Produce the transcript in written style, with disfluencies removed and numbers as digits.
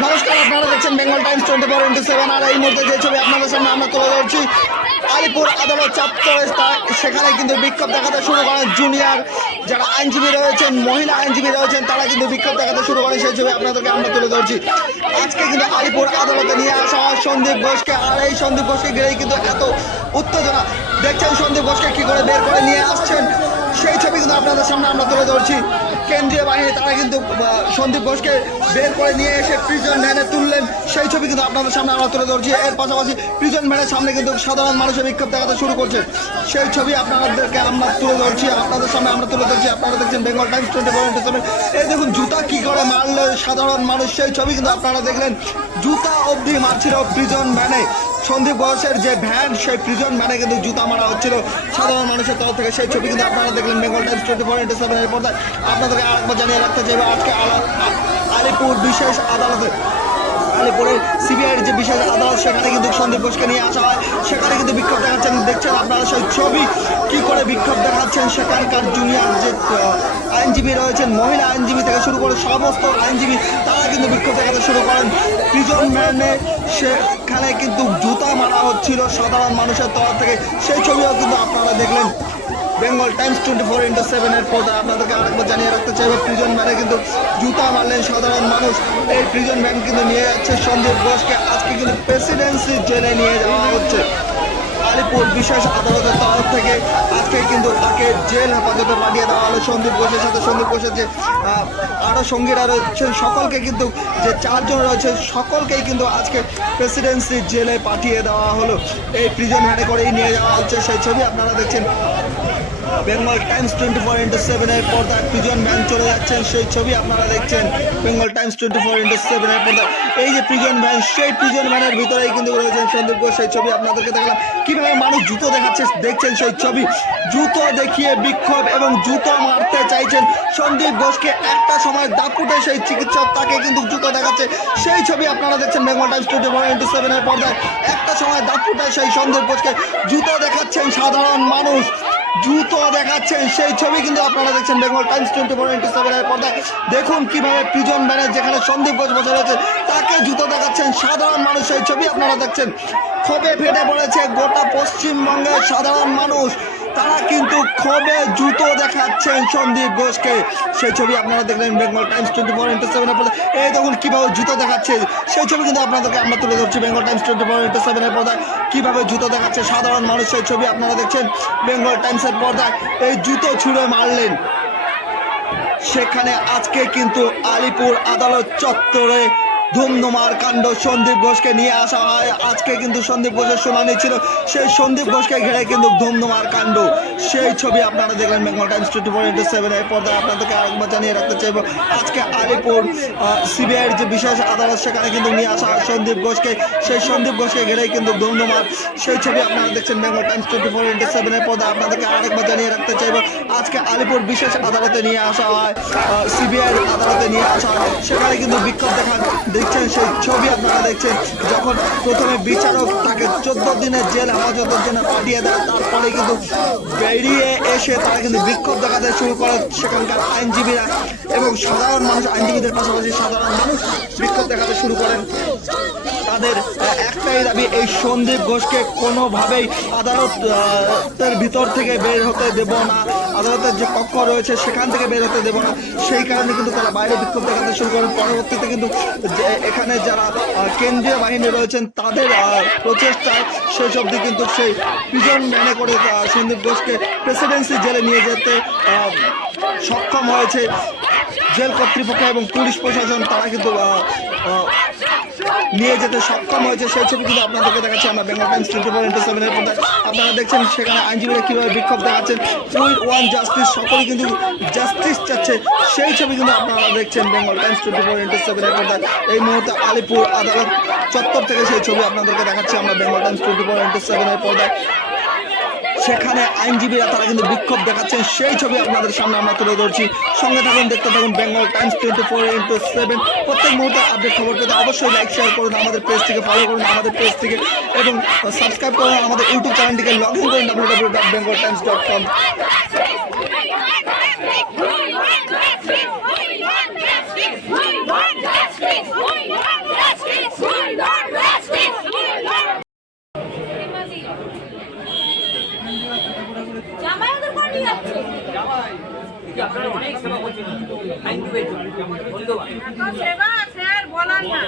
নমস্কার, আপনারা দেখছেন বেঙ্গল টাইমস 24x7। আর এই মুহূর্তে যে ছবি আপনাদের সামনে আমরা তুলে ধরছি, আলিপুর আদালত চত্বরে সেখানে কিন্তু বিক্ষোভ দেখাতে শুরু করেন জুনিয়র যারা আইনজীবী রয়েছেন, মহিলা আইনজীবী রয়েছেন, তারা কিন্তু বিক্ষোভ দেখাতে শুরু করেন। সেই ছবি আপনাদেরকে আমরা তুলে ধরছি। আজকে কিন্তু আলিপুর আদালতে নিয়ে আসা হয় সন্দীপ ঘোষকে। আর এই সন্দীপ ঘোষকে ঘিরেই কিন্তু এত উত্তেজনা। দেখছেন সন্দীপ ঘোষকে কী করে বের করে নিয়ে আসছেন, সেই ছবি কিন্তু আপনাদের সামনে আমরা তুলে ধরছি। কেন্দ্রীয় বাহিনী তারা কিন্তু সন্দীপ ঘোষকে বের করে নিয়ে এসে প্রিজন ভ্যানে তুললেন, সেই ছবি কিন্তু আপনাদের সামনে আমরা তুলে ধরছি। এর পাশাপাশি প্রিজন ভ্যানের সামনে কিন্তু সাধারণ মানুষের বিক্ষোভ দেখাতে শুরু করছে, সেই ছবি আপনাদেরকে আমরা তুলে ধরছি, আপনাদের সামনে আমরা তুলে ধরছি। আপনারা দেখছেন বেঙ্গল টাইমস 24x7। এই দেখুন জুতা কি করে মারলো সাধারণ মানুষ, সেই ছবি কিন্তু আপনারা দেখলেন। জুতা অবধি মারছিল প্রিজন ভ্যানে। সন্দীপ ঘোষের যে ভ্যান, সেই প্রিজন ভ্যানে কিন্তু জুতা মারা হচ্ছিল সাধারণ মানুষের তরফ থেকে, সেই ছবি কিন্তু আপনারা দেখলেন বেঙ্গল টাইমস 24x7 এর পর্দায়। আপনাদেরকে আরেকবার জানিয়ে রাখতে চাইবো, আজকে আলিপুর বিশেষ আদালতে, আলিপুরের সিবিআইয়ের যে বিশেষ আদালত, সেখানে কিন্তু সন্দীপ ঘোষকে নিয়ে আসা হয়। সেখানে কিন্তু বিক্ষোভ দেখাচ্ছেন, দেখছেন আপনারা সেই ছবি কি করে বিক্ষোভ দেখাচ্ছেন। সেখানকার জুনিয়র যে আইনজীবী রয়েছেন, মহিলা আইনজীবী থেকে শুরু করে সমস্ত আইনজীবী, তারা কিন্তু বিক্ষোভ দেখাতে শুরু করেন। প্রিজন ভ্যানে সেখানে কিন্তু জুতা মারা হচ্ছিল সাধারণ মানুষের তরফ থেকে, সেই ছবিও কিন্তু আপনারা দেখলেন বেঙ্গল টাইমস 24x7 এর পর্দায়। আপনাদেরকে আরেকবার জানিয়ে রাখতে চাইবো, প্রিজন ভ্যানে কিন্তু জুতা মারলেন সাধারণ মানুষ। এই প্রিজন ভ্যান কিন্তু নিয়ে যাচ্ছে সন্দীপ ঘোষকে। আজকে কিন্তু প্রেসিডেন্সি জেলে নিয়ে যাওয়া হচ্ছে আলিপুর বিশেষ আদালতের তরফ থেকে। আজকে কিন্তু তাকে জেল হেফাজতে পাঠিয়ে দেওয়া হলো। সন্দীপ ঘোষের সাথে সন্দীপ ঘোষের যে আরও সঙ্গীরা রয়েছেন, সকলকে কিন্তু যে চারজন রয়েছে, সকলকেই কিন্তু আজকে প্রেসিডেন্সি জেলে পাঠিয়ে দেওয়া হলো। এই প্রিজন ভ্যানে করেই নিয়ে যাওয়া হচ্ছে, সেই ছবি আপনারা দেখছেন বেঙ্গল টাইমস 24x7 এর পর্দায়। প্রিজন ভ্যান চলে যাচ্ছেন, সেই ছবি আপনারা দেখছেন বেঙ্গল টাইমস 24x7 এর পর্দায়। এই যে প্রিজন ভ্যান, সেই প্রিজন ভ্যানের ভিতরেই কিন্তু রয়েছেন সন্দীপ ঘোষ, সেই ছবি আপনাদেরকে দেখলাম। কীভাবে মানুষ জুতো দেখাচ্ছে দেখছেন, সেই ছবি জুতো দেখিয়ে বিক্ষোভ এবং জুতো মারতে চাইছেন সন্দীপ ঘোষকে। একটা সময় দাপুটে সেই চিকিৎসক তাকে কিন্তু জুতো দেখাচ্ছে, সেই ছবি আপনারা দেখছেন বেঙ্গল টাইমস 24x7 এর পর্দায়। একটা সময় দাপুটে সেই সন্দীপ ঘোষকে জুতো দেখাচ্ছেন সাধারণ মানুষ, জুতো দেখাচ্ছেন, সেই ছবি কিন্তু আপনারা দেখছেন বেঙ্গল টাইমস 24x7 এর পর্দায়। দেখুন কিভাবে প্রিজন ভ্যানে যেখানে সন্দীপ ঘোষ বসে রয়েছে, তাকে জুতো দেখাচ্ছেন সাধারণ মানুষ, সেই ছবি আপনারা দেখছেন। ক্ষোভে ফেটে পড়েছে গোটা পশ্চিমবঙ্গের সাধারণ মানুষ, তারা কিন্তু ক্ষোভে জুতো দেখাচ্ছেন সন্দীপ ঘোষকে, সেই ছবি আপনারা দেখলেন বেঙ্গল টাইমস 24x7 এর পর্দায়। এই দেখুন কীভাবে জুতো দেখাচ্ছে, সেই ছবি কিন্তু আপনাদেরকে আমরা তুলে ধরছি বেঙ্গল টাইমস 24x7 এর পর্দায়। কীভাবে জুতো দেখাচ্ছে সাধারণ মানুষ, সেই ছবি আপনারা দেখছেন বেঙ্গল টাইমসের পর্দায়। এই জুতো ছুঁড়ে মারলেন সেখানে। আজকে কিন্তু আলিপুর আদালত চত্বরে ধুমধুমার কাণ্ড। সন্দীপ ঘোষকে নিয়ে আসা হয়, আজকে কিন্তু সন্দীপ ঘোষের শুনানি ছিল, সেই সন্দীপ ঘোষকে ঘিরে কিন্তু ধুমধুমার কাণ্ড, সেই ছবি আপনারা দেখলেন বেঙ্গল টাইমস 24x7 এর পর্দায়। আপনাদেরকে আরেকবার জানিয়ে রাখতে চাইব, আজকে আলিপুর সিবিআইয়ের যে বিশেষ আদালত, সেখানে কিন্তু নিয়ে আসা হয় সন্দীপ ঘোষকে, সেই সন্দীপ ঘোষকে ঘিরেই কিন্তু ধুমধুমার, সেই ছবি আপনারা দেখছেন বেঙ্গল টাইমস 24x7 এর পর্দায়। আপনাদেরকে আরেকবার জানিয়ে রাখতে চাইব, আজকে আলিপুর বিশেষ আদালতে নিয়ে আসা হয়, সিবিআইয়ের আদালতে নিয়ে আসা হয়, সেখানে কিন্তু বিক্ষোভ দেখছেন, সেই ছবি আপনারা দেখছেন। যখন প্রথমে বিচারক তাকে 14 দিনের জেল হেফাজতের জন্য পাঠিয়ে দেয়, তারপরে কিন্তু বেরিয়ে এসে তারা কিন্তু বিক্ষোভ দেখাতে শুরু করে সেখানকার আইনজীবীরা এবং সাধারণ মানুষ। আইনজীবীদের পাশাপাশি সাধারণ মানুষ বিক্ষোভ দেখাতে শুরু করেন। তাদের একটাই দাবি, এই সন্দীপ ঘোষকে কোনোভাবেই আদালতের ভিতর থেকে বের হতে দেব না, আদালতের যে কক্ষ রয়েছে সেখান থেকে বের হতে দেব না। সেই কারণে কিন্তু তারা বাইরে বিক্ষোভ দেখাতে শুরু করেন। পরবর্তীতে কিন্তু এখানে যারা কেন্দ্রীয় বাহিনী রয়েছেন, তাদের প্রচেষ্টায় শেষ অবধি কিন্তু সেই প্রিজন ভ্যানে করে সন্দীপ ঘোষকে প্রেসিডেন্সি জেলে নিয়ে যেতে সক্ষম হয়েছে জেল কর্তৃপক্ষ এবং পুলিশ প্রশাসন। তারা কিন্তু নিয়ে যেতে সক্ষম হয়েছে, সেই ছবি কিন্তু আপনাদেরকে দেখাচ্ছি আমরা বেঙ্গল টাইমস 24x7 এর পর্দায়। আপনারা দেখছেন সেখানে আইনজীবীরা কীভাবে বিক্ষোভ দেখাচ্ছেন, উই ওয়ান্ট জাস্টিস, সকলেই কিন্তু জাস্টিস চাচ্ছে, সেই ছবি কিন্তু আপনারা দেখছেন বেঙ্গল টাইমস 24x7 এর পর্দায়। এই মুহূর্তে আলিপুর আদালত চত্বর থেকে সেই ছবি আপনাদেরকে দেখাচ্ছি আমরা বেঙ্গল টাইমস 24x7 এর পর্দায়। সেখানে আইনজীবীরা তারা কিন্তু বিক্ষোভ দেখাচ্ছেন, সেই ছবি আপনাদের সামনে আমরা তুলে ধরছি। সঙ্গে থাকুন, দেখতে থাকুন বেঙ্গল টাইমস 24x7। প্রত্যেক মুহূর্তে আপডেট খবর পেতে অবশ্যই লাইক শেয়ার করুন, আমাদের পেজটিকে ফলো করুন আমাদের পেজটিকে, এবং সাবস্ক্রাইব করুন আমাদের ইউটিউব চ্যানেলটিকে, লগ ইন করুন www.bengaltimes.com। এত সেবা সে আর বলার না।